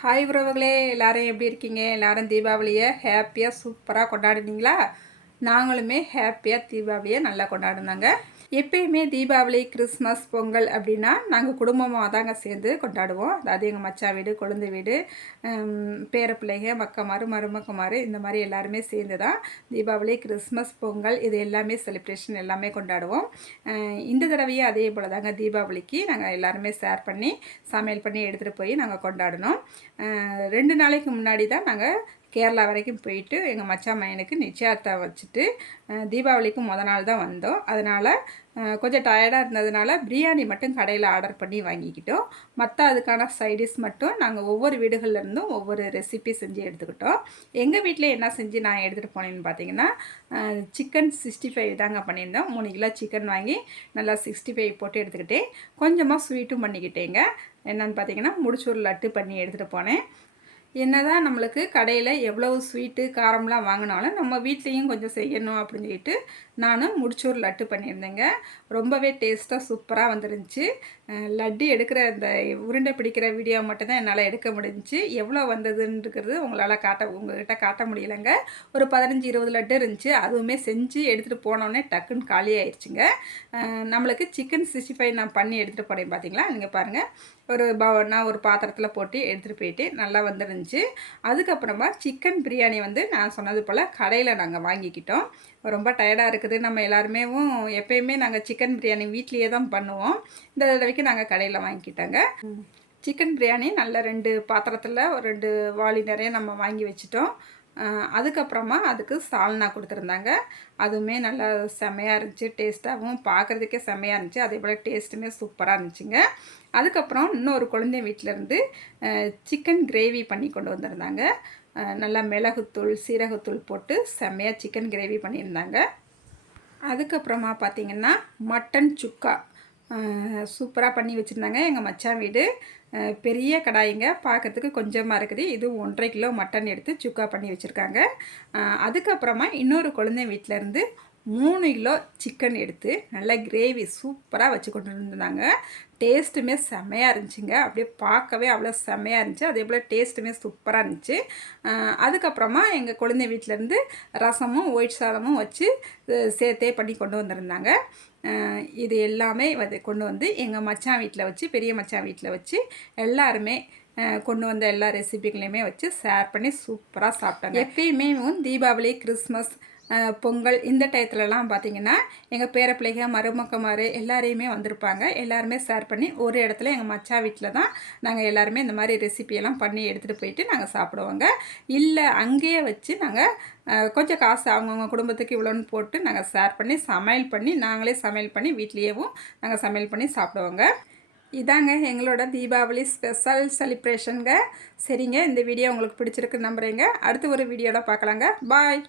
Hi உறவுகளே, எல்லாரும் எப்படி இருக்கீங்க? எல்லாரும் தீபாவளியை ஹாப்பியாக சூப்பராக கொண்டாடினீங்களா? நாங்களுமே ஹாப்பியாக தீபாவளியை நல்லா கொண்டாடினாங்க. எப்பயுமே தீபாவளி, கிறிஸ்மஸ், பொங்கல் அப்படின்னா நாங்கள் குடும்பமாக தாங்க சேர்ந்து கொண்டாடுவோம். அதாவது எங்கள் மச்சான் வீடு, கொழுந்து வீடு, பேர பிள்ளைங்க, மக்கமாரு, மருமக்கமாரு இந்த மாதிரி எல்லாருமே சேர்ந்து தான் தீபாவளி, கிறிஸ்மஸ், பொங்கல் இது எல்லாமே செலிப்ரேஷன் எல்லாமே கொண்டாடுவோம். இந்த தடவையே அதே போல் தாங்க தீபாவளிக்கு நாங்கள் எல்லாருமே ஷேர் பண்ணி சமையல் பண்ணி எடுத்துகிட்டு போய் நாங்கள் கொண்டாடினோம். 2 நாளைக்கு முன்னாடி தான் நாங்கள் கேரளா வரைக்கும் போயிட்டு எங்கள் மச்சான் பையனுக்கு நிச்சயதார்த்தம் வச்சுட்டு தீபாவளிக்கு நாள் தான் வந்தோம். அதனால் கொஞ்சம் டயர்டாக இருந்ததுனால பிரியாணி மட்டும் கடையில் ஆர்டர் பண்ணி வாங்கிக்கிட்டோம். மற்ற அதுக்கான சைடிஷ் மட்டும் நாங்கள் ஒவ்வொரு வீடுகள்லேருந்தும் ஒவ்வொரு ரெசிபி செஞ்சு எடுத்துக்கிட்டோம். எங்கள் வீட்டில் என்ன செஞ்சு நான் எடுத்துகிட்டு போனேன்னு பார்த்தீங்கன்னா, சிக்கன் 65 தாங்க பண்ணியிருந்தோம். 3 கிலோ சிக்கன் வாங்கி நல்லா 65 போட்டு எடுத்துக்கிட்டேன். கொஞ்சமாக ஸ்வீட்டும் பண்ணிக்கிட்டேங்க. என்னென்னு பார்த்தீங்கன்னா, முடிச்சூர் லட்டு பண்ணி எடுத்துகிட்டு போனேன். என்னதான் நம்மளுக்கு கடையில் எவ்வளவு ஸ்வீட்டு காரம்லாம் வாங்கினாலும் நம்ம வீட்லேயும் கொஞ்சம் செய்யணும் அப்படின்னு சொல்லிட்டு நானும் முடிச்சூர் லட்டு பண்ணியிருந்தேங்க. ரொம்பவே டேஸ்ட்டாக சூப்பராக வந்துருந்துச்சு. லட்டு எடுக்கிற இந்த உருண்டை பிடிக்கிற வீடியோ மட்டும்தான் என்னால் எடுக்க முடிஞ்சிச்சு. எவ்வளோ வந்ததுன்றது உங்கள்கிட்ட காட்ட முடியலைங்க. ஒரு 15-20 லட்டு இருந்துச்சு. அதுவுமே செஞ்சு எடுத்துகிட்டு போனோடனே டக்குன்னு காலி ஆயிடுச்சுங்க. நம்மளுக்கு சிக்கன் 65 நான் பண்ணி எடுத்துகிட்டு போனேன் பார்த்தீங்களா? நீங்கள் பாருங்கள். நான் ஒரு பாத்திரத்தில் போட்டு எடுத்துகிட்டு போயிட்டு நல்லா வந்துருந்துச்சு. அதுக்கப்புறமா சிக்கன் பிரியாணி வந்து நான் சொன்னது போல் கடையில் நாங்கள் வாங்கிக்கிட்டோம். ரொம்ப டயர்டாக இருக்குது. நம்ம எல்லாருமே எப்பயுமே நாங்கள் சிக்கன் பிரியாணி வீட்லேயே தான் பண்ணுவோம். இந்த தடவைக்கு நாங்கள் கடையில் வாங்கிக்கிட்டோங்க. சிக்கன் பிரியாணி நல்ல 2 பாத்திரத்தில் ஒரு 2 வாளி நிறைய நம்ம வாங்கி வச்சிட்டோம். அதுக்கப்புறமா அதுக்கு சால்னா கொடுத்துருந்தாங்க. அதுவுமே நல்லா செம்மையாக இருந்துச்சு. டேஸ்ட்டாகவும் பார்க்குறதுக்கே செம்மையாக இருந்துச்சு. அதே போல் டேஸ்ட்டுமே சூப்பராக இருந்துச்சுங்க. அதுக்கப்புறம் இன்னொரு குழந்தை வீட்டிலேருந்து சிக்கன் கிரேவி பண்ணி கொண்டு வந்திருந்தாங்க. நல்லா மிளகுத்தூள், சீரகத்தூள் போட்டு செம்மையாக சிக்கன் கிரேவி பண்ணியிருந்தாங்க. அதுக்கப்புறமா பார்த்திங்கன்னா மட்டன் சுக்கா சூப்பராக பண்ணி வச்சுருந்தாங்க. எங்கள் மச்சான் வீடு பெரிய கடாயிங்க, பார்க்குறதுக்கு கொஞ்சமாக இருக்குது. இது 1.5 கிலோ மட்டன் எடுத்து சுக்கா பண்ணி வச்சுருக்காங்க. அதுக்கப்புறமா இன்னொரு குழந்தை வீட்டிலேருந்து 3 கிலோ சிக்கன் எடுத்து நல்லா கிரேவி சூப்பராக வச்சு கொண்டு இருந்தாங்க. டேஸ்ட்டுமே செம்மையாக இருந்துச்சுங்க. அப்படியே பார்க்கவே அவ்வளோ செம்மையாக இருந்துச்சு. அதே போல் டேஸ்ட்டுமே சூப்பராக இருந்துச்சு. அதுக்கப்புறமா எங்கள் குழந்தை வீட்டிலேருந்து ரசமும் ஒயிட் சாதமும் வச்சு சேர்த்தே பண்ணி கொண்டு வந்திருந்தாங்க. இது எல்லாமே கொண்டு வந்து எங்கள் மச்சான் வீட்டில் வச்சு, பெரிய மச்சான் வீட்டில் வச்சு எல்லாருமே கொண்டு வந்த எல்லா ரெசிபிகளையுமே வச்சு ஷேர் பண்ணி சூப்பராக சாப்பிட்டாங்க. எப்பயுமே தீபாவளி, கிறிஸ்மஸ், பொங்கல் இந்த டயத்துலலாம் பார்த்திங்கன்னா எங்கள் பேர பிள்ளைங்க, மருமக்கமாரு எல்லாரையுமே வந்திருப்பாங்க. எல்லாருமே ஷேர் பண்ணி ஒரு இடத்துல எங்கள் மச்சா வீட்டில் தான் நாங்கள் எல்லாருமே இந்த மாதிரி ரெசிபியெல்லாம் பண்ணி எடுத்துகிட்டு போயிட்டு நாங்கள் சாப்பிடுவோங்க. இல்லை அங்கேயே வச்சு நாங்கள் கொஞ்சம் காசு அவங்கவுங்க குடும்பத்துக்கு இவ்வளோன்னு போட்டு நாங்கள் ஷேர் பண்ணி சமையல் பண்ணி நாங்களே சமையல் பண்ணி வீட்லேயேவும் நாங்கள் சமையல் பண்ணி சாப்பிடுவோங்க. இதாங்க எங்களோட தீபாவளி ஸ்பெஷல் செலிப்ரேஷனுங்க. சரிங்க, இந்த வீடியோ உங்களுக்கு பிடிச்சிருக்கு நம்புகிறேங்க. அடுத்து ஒரு வீடியோவில் பார்க்கலாங்க. பாய்.